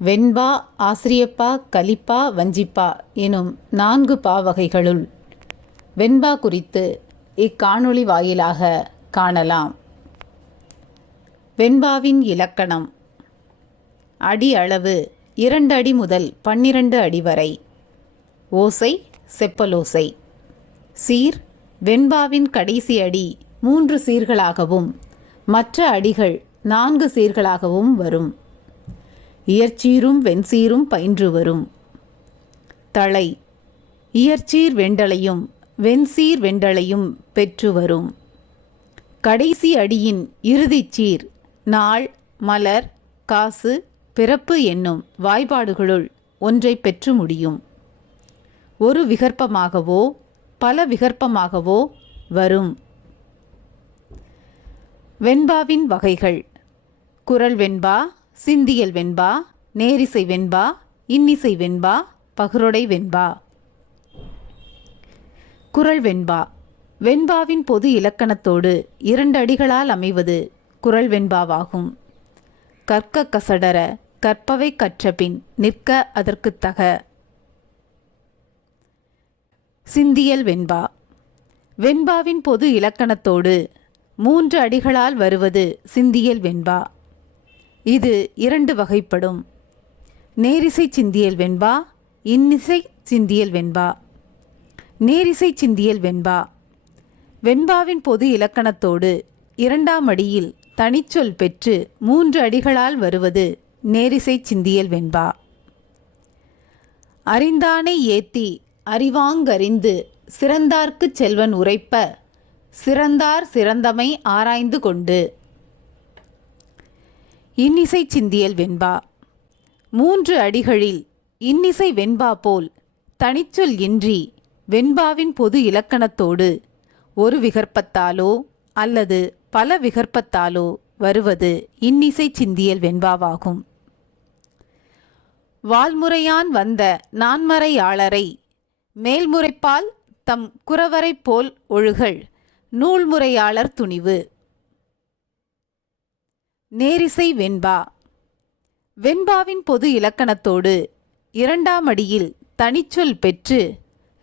வெண்பா, ஆசிரியப்பா, கலிப்பா, வஞ்சிப்பா எனும் 4 பாவகைகளுள் வெண்பா குறித்து இக்காணொளி வாயிலாக காணலாம். வெண்பாவின் இலக்கணம். அடி அளவு 2 அடி முதல் 12 அடி வரை. ஓசை செப்பலோசை. சீர் வெண்பாவின் கடைசி அடி 3 சீர்களாகவும் மற்ற அடிகள் 4 சீர்களாகவும் வரும். இயற்சீரும் வெண்சீரும் பயின்று வரும். தளை இயற்சீர் வெண்டளையும் வெண்சீர் வெண்டளையும் பெற்று வரும். கடைசி அடியின் இறுதிச்சீர் நாள், மலர், காசு, பிறப்பு என்னும் வாய்பாடுகளுள் ஒன்றை பெற்று முடியும். ஒரு விகற்பமாகவோ பல விகற்பமாகவோ வரும். வெண்பாவின் வகைகள். குறள் வெண்பா, சிந்தியல் வெண்பா, நேரிசை வெண்பா, இன்னிசை வெண்பா, பகரொடை வெண்பா. குறள் வெண்பா. வெண்பாவின் பொது இலக்கணத்தோடு 2 அடிகளால் அமைவது குறள் வெண்பாவாகும். கற்க கசடர கற்பவை கற்றபின் நிற்க அதற்குத் தக. சிந்தியல் வெண்பா. வெண்பாவின் பொது இலக்கணத்தோடு 3 அடிகளால் வருவது சிந்தியல் வெண்பா. இது 2 வகைப்படும். நேரிசை சிந்தியல் வெண்பா, இன்னிசை சிந்தியல் வெண்பா. நேரிசை சிந்தியல் வெண்பா. வெண்பாவின் பொது இலக்கணத்தோடு 2ஆம் அடியில் தனிச்சொல் பெற்று 3 அடிகளால் வருவது நேரிசை சிந்தியல் வெண்பா. அறிந்தானை ஏத்தி அறிவாங்கறிந்து சிறந்தார்க்குச் செல்வன் உரைப்ப சிறந்தார் சிறந்தமை ஆராய்ந்து கொண்டு. இன்னிசை சிந்தியல் வெண்பா. 3 அடிகளில் இன்னிசை வெண்பா போல் தனிச்சொல் இன்றி வெண்பாவின் பொது இலக்கணத்தோடு ஒரு விகற்பத்தாலோ அல்லது பல விகற்பத்தாலோ வருவது இன்னிசை சிந்தியல் வெண்பாவாகும். வால்முறையான் வந்த நான்மறையாளரை மேல்முறைப்பால் தம் குறவரை போல் ஒழுகல் நூல்முறையாளர் துணிவு. நேரிசை வெண்பா. வெண்பாவின் பொது இலக்கணத்தோடு 2ஆம் அடியில் தனிச்சொல் பெற்று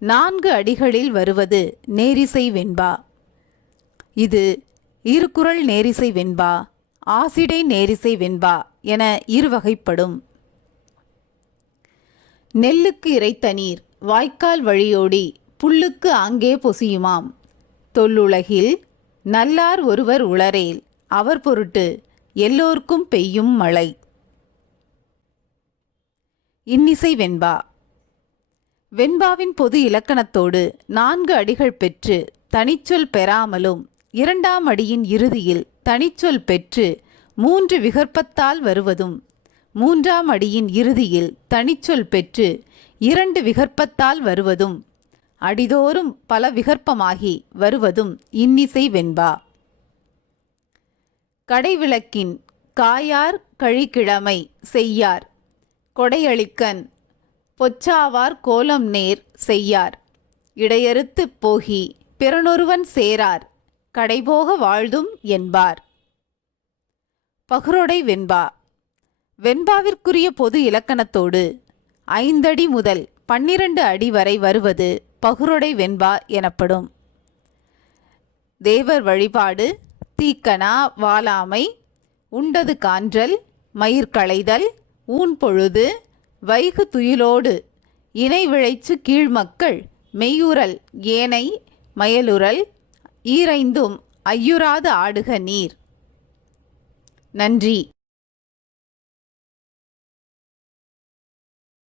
4 அடிகளில் வருவது நேரிசை வெண்பா. இது இருகுறள் நேரிசை வெண்பா, ஆசிடை நேரிசை வெண்பா என 2 வகைப்படும். நெல்லுக்கு இறைத்த நீர் வாய்க்கால் வழியோடி புல்லுக்கு ஆங்கே பொசியுமாம். தொல்லுலகில் நல்லார் ஒருவர் உளரேல் அவர் பொருட்டு எல்லோர்க்கும் பெய்யும் மழை. இன்னிசை வெண்பா. வெண்பாவின் பொது இலக்கணத்தோடு 4 அடிகள் பெற்று தனிச்சொல் பெறாமலும் 2ஆம் அடியின் இறுதியில் தனிச்சொல் பெற்று 3 விகற்பத்தால் வருவதும் 3ஆம் அடியின் இறுதியில் தனிச்சொல் பெற்று 2 விகற்பத்தால் வருவதும் அடிதோறும் பல விகற்பமாகி வருவதும் இன்னிசை வெண்பா. கடைவிளக்கின் காயார் கழிக்கிழமை செய்யார் கொடையளிக்கன் பொச்சாவார் கோலம் நேர் செய்யார் இடையறுத்துப் போகி பிறனொருவன் சேரார் கடைபோக வாழ்தும் என்பார். பகரொடை வெண்பா. வெண்பாவிற்குரிய பொது இலக்கணத்தோடு 5 அடி முதல் 12 அடி வரை வருவது பகரொடை வெண்பா எனப்படும். தேவர் வழிபாடு, தீக்கணா வாலாமை, உண்டது கான்றல், மயிர்களைதல், ஊன்பொழுது, வைகு துயிலோடு, இணை விழைச்சு கீழ்மக்கள், மெய்யுறல் ஏனை, மயலுறல், ஈரைந்தும் ஐயுறாது ஆடுக நீர். நன்றி.